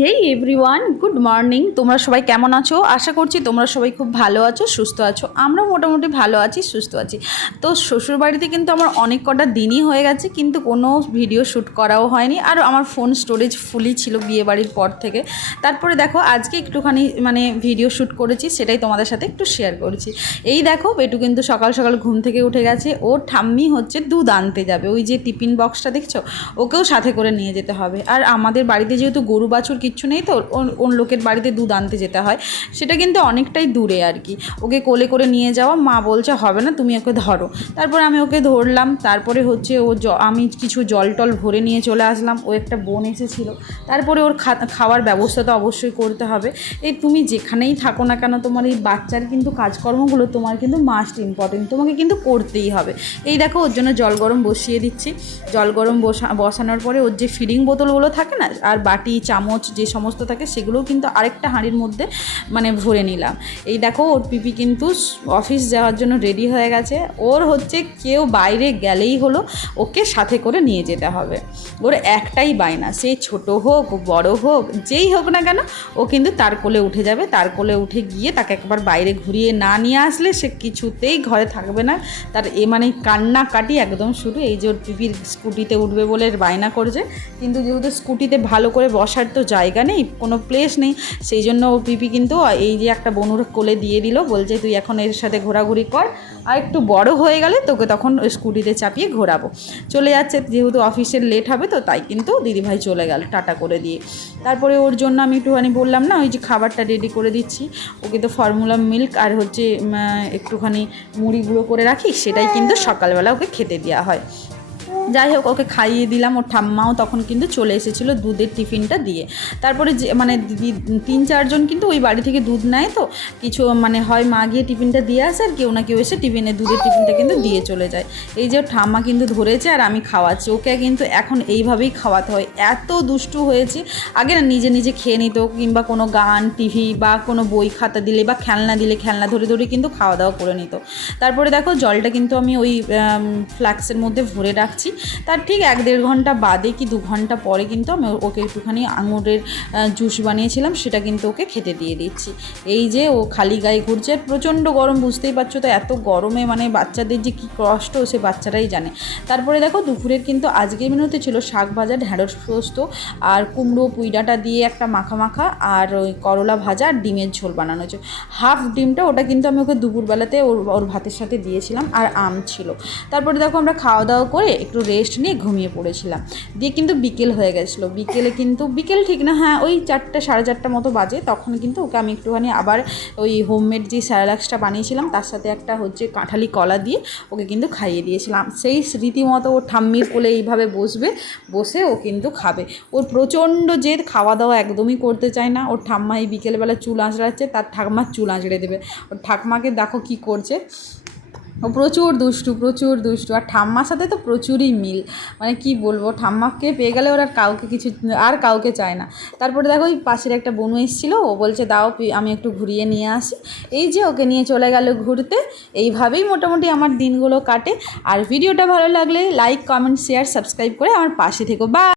হেই everyone good morning তোমরা সবাই কেমন আছো? আশা করছি তোমরা সবাই খুব ভালো আছো, সুস্থ আছো। আমরা মোটামুটি ভালো আছি, সুস্থ আছি। তো শ্বশুর বাড়িতে কিন্তু আমার অনেক কটা দিনই হয়ে গেছে, কিন্তু কোনো ভিডিও শ্যুট করাও হয়নি। আর আমার ফোন স্টোরেজ ফুলই ছিল বিয়ে বাড়ির পর থেকে। তারপরে দেখো, আজকে একটুখানি মানে ভিডিও শ্যুট করেছি, সেটাই তোমাদের সাথে একটু শেয়ার করেছি। এই দেখো বেটু কিন্তু সকাল সকাল ঘুম থেকে উঠে গেছে। ও ঠাম্মি হচ্ছে দুধ আনতে যাবে। ওই যে টিফিন বক্সটা দেখছ, ওকেও সাথে করে নিয়ে যেতে হবে। আর আমাদের বাড়িতে যেহেতু গরু বাছুর কিচ্ছু নেই তো ওন লোকের বাড়িতে দুধ আনতে যেতে হয়। সেটা কিন্তু অনেকটাই দূরে আর কি। ওকে কোলে করে নিয়ে যাওয়া, মা বলছে, হবে না, তুমি ওকে ধরো। তারপর আমি ওকে ধরলাম, তারপরে হচ্ছে ও আমি কিছু জল টল ভরে নিয়ে চলে আসলাম। ও একটা বোন এসেছিল। তারপরে ওর খাওয়ার ব্যবস্থা তো অবশ্যই করতে হবে। এই তুমি যেখানেই থাকো না কেন, তোমার এই বাচ্চার কিন্তু কাজকর্মগুলো তোমার কিন্তু মাস্ট ইম্পর্টেন্ট তোমাকে কিন্তু করতেই হবে। এই দেখো, ওর জন্য জল গরম বসিয়ে দিচ্ছি। জল গরম বসা, বসানোর পরে ওর যে ফিডিং বোতলগুলো থাকে না, আর বাটি, চামচ যে সমস্ত থাকে সেগুলোও কিন্তু আরেকটা হাঁড়ির মধ্যে মানে ভরে নিলাম। এই দেখো, ওর পিপি কিন্তু অফিস যাওয়ার জন্য রেডি হয়ে গেছে। ওর হচ্ছে কেউ বাইরে গেলেই হলো ওকে সাথে করে নিয়ে যেতে হবে। ওর একটাই বায়না, সে ছোট হোক, বড় হোক, যেই হোক না কেন, ও কিন্তু তার কোলে উঠে যাবে। তার কোলে উঠে গিয়ে তাকে একবার বাইরে ঘুরিয়ে না নিয়ে আসলে সে কিছুতেই ঘরে থাকবে না। তার এ মানে কান্নাকাটি একদম শুরু। এই যে ওর পিপির স্কুটিতে উঠবে বলে বায়না করছে। কিন্তু যেহেতু স্কুটিতে ভালো করে বসার তো জায়গা নেই, কোনো প্লেস নেই। সেই জন্য ও পিপি কিন্তু এই যে একটা বনুর কোলে দিয়ে দিল, বলছে তুই এখন এর সাথে ঘোরাঘুরি কর, আর একটু বড় হয়ে গেলে তোকে তখন স্কুটিতে চাপিয়ে ঘোরাবো। চলে যাচ্ছে, যেহেতু অফিসের লেট হবে, তো তাই কিন্তু দিদিভাই চলে গেল টাটা করে দিয়ে। তারপরে ওর জন্য আমি একটুখানি বললাম, না, ওই যে খাবারটা রেডি করে দিচ্ছি, ওকে তো ফর্মুলা মিল্ক আর হচ্ছে একটুখানি মুড়ি গুঁড়ো করে রাখি, সেটাই কিন্তু সকালবেলা ওকে খেতে দেওয়া হয়। যাই হোক, ওকে খাইয়ে দিলাম, ওর ঠাম্মাও তখন কিন্তু চলে এসেছিল দুধের টিফিনটা দিয়ে। তারপরে যে মানে তিন, চারজন কিন্তু ওই বাড়ি থেকে দুধ নেয় তো, কিছু মানে হয় মা গিয়ে টিফিনটা দিয়ে আসে, আর কেউ না কেউ এসে টিফিনে, দুধের টিফিনটা কিন্তু দিয়ে চলে যায়। এই যে ঠাম্মা কিন্তু ধরেছে, আর আমি খাওয়াচ্ছি। ওকে কিন্তু এখন এইভাবেই খাওয়াতে হয়। এত দুষ্টু হয়েছে। আগে না নিজে নিজে খেয়ে নিত, কিংবা কোনো গান, টিভি বা কোনো বই খাতা দিলে বা খেলনা দিলে, খেলনা ধরে ধরে কিন্তু খাওয়া দাওয়া করে নিত। তারপরে দেখো, জলটা কিন্তু আমি ওই ফ্লাক্সের মধ্যে ভরে রাখছি। তার ঠিক এক দেড় ঘণ্টা বাদে কি দু ঘণ্টা পরে কিন্তু আমি ওকে একটুখানি আঙুরের জুস বানিয়েছিলাম, সেটা কিন্তু ওকে খেতে দিয়ে দিচ্ছি। এই যে ও খালি গায়ে ঘুরছে, প্রচণ্ড গরম, বুঝতেই পারছ তো, এত গরমে মানে বাচ্চাদের যে কী কষ্ট, সে বাচ্চারাই জানে। তারপরে দেখো দুপুরের কিন্তু আজকের মেনুতে ছিল শাক ভাজা, ঢ্যাঁড়স পোস্ত আর কুমড়ো পুইডাটা দিয়ে একটা মাখা মাখা আর ওই করলা ভাজা আর ডিমের ঝোল বানানো হয়েছে। হাফ ডিমটা ওটা কিন্তু আমি ওকে দুপুরবেলাতে ওর ওর ভাতের সাথে দিয়েছিলাম আর আম ছিল। তারপরে দেখো আমরা খাওয়া দাওয়া করে একটু রেস্ট নিয়ে ঘুমিয়ে পড়েছিলাম। দিয়ে কিন্তু বিকেল হয়ে গেছিল। বিকেলে কিন্তু, বিকেল ঠিক না হ্যাঁ ওই চারটে, সাড়ে চারটা মতো বাজে। তখন কিন্তু ওকে আমি একটুখানি আবার ওই হোমমেড যে স্যারালাক্সটা বানিয়েছিলাম, তার সাথে একটা হচ্ছে কাঁঠালি কলা দিয়ে ওকে কিন্তু খাইয়ে দিয়েছিলাম। সেই রীতিমতো ওর ঠাম্মির কোলে এইভাবে বসবে, বসে ও কিন্তু খাবে। ওর প্রচণ্ড জেদ খাওয়া দাওয়া একদমই করতে চায় না। ওর ঠাম্মা এই বিকেলবেলা চুল আঁচড়াচ্ছে, তার ঠাকুমার চুল আঁচড়ে দেবে। ওর ঠাকুমাকে দেখো কি করছে। প্রচুর দুষ্টু প্রচুর দুষ্টু। আর ঠাম্মার সাথে তো প্রচুরই মিল। মানে কি বলব, ঠাম্মাকে পেয়ে গেলে ওরা কাউকে কিছু, আর কাউকে চায় না। তারপরে দেখো ওই পাশের একটা বনু এসেছিল, ও বলছে, দাও, আমি একটু ঘুরিয়ে নিয়ে আসি। এই যে ওকে নিয়ে চলে গেল ঘুরতে। এইভাবেই মোটামুটি আমার দিনগুলো কাটে। আর ভিডিওটা ভালো লাগলে লাইক কমেন্ট শেয়ার সাবস্ক্রাইব করে আমার পাশে থেকো। বা